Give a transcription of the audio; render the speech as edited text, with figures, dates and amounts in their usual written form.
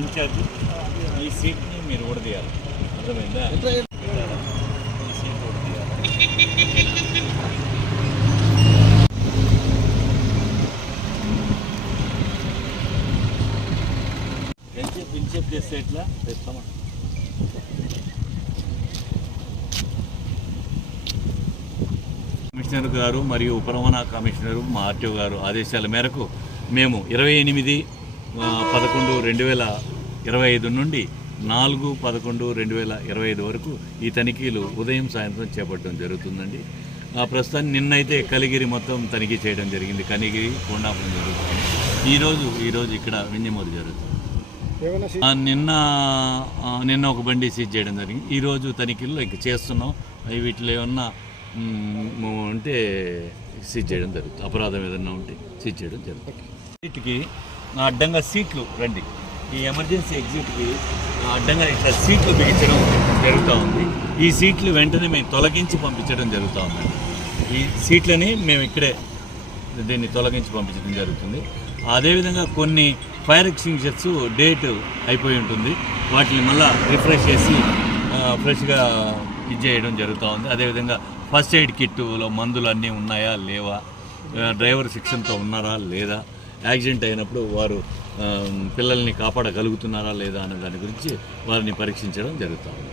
Incharge ఈ సీట్ని మీరు ఊడదీయాలి, అర్థమైందా? ఈ సీట్ ఊడదీయాలి. ఇన్షేప్ చేస్తే ఎట్లా తెస్తామా? కమిషనర్ గారు మరియు ఉప రవాణా కమిషనరు మా ఆర్టీఓ గారు ఆదేశాల మేరకు మేము 28/11/2025 నుండి 4/11/2025 వరకు ఈ తనిఖీలు ఉదయం సాయంత్రం చేపట్టడం జరుగుతుందండి. ప్రస్తుతాన్ని నిన్నైతే కలిగిరి మొత్తం తనిఖీ చేయడం జరిగింది, కనిగిరి కొండాపురం జరుగుతుంది. ఈరోజు ఇక్కడ వింజమూరు జరుగుతుంది. నిన్న ఒక బండి సీజ్ చేయడం జరిగింది. ఈరోజు తనిఖీల్లో ఇంక చేస్తున్నాం. వీటిలో ఏమన్నా ఉంటే సీజ్ చేయడం జరుగుతుంది, అపరాధం ఏదన్నా ఉంటే సీజ్ చేయడం జరుగుతుంది. సీట్కి అడ్డంగా సీట్లు రండి, ఈ ఎమర్జెన్సీ ఎగ్జిట్కి అడ్డంగా ఇట్లా సీట్లు బిగించడం జరుగుతూ ఉంది. ఈ సీట్లు వెంటనే మేము తొలగించి పంపించడం జరుగుతూ ఉందండి. ఈ సీట్లని మేము ఇక్కడే దీన్ని తొలగించి పంపించడం జరుగుతుంది. అదేవిధంగా కొన్ని ఫైర్ ఎక్స్టింగ్విషర్స్ డేట్ అయిపోయి ఉంటుంది, వాటిని మళ్ళీ రిఫ్రెష్ చేసి ఫ్రెష్గా ఇది చేయడం జరుగుతూ ఉంది. అదేవిధంగా ఫస్ట్ ఎయిడ్ కిట్లో మందులు అన్నీ ఉన్నాయా లేవా, డ్రైవర్ శిక్షణతో ఉన్నారా లేదా, యాక్సిడెంట్ అయినప్పుడు వారు పిల్లల్ని కాపాడగలుగుతున్నారా లేదా అనే దాని గురించి వారిని పరీక్షించడం జరుగుతూ ఉంది.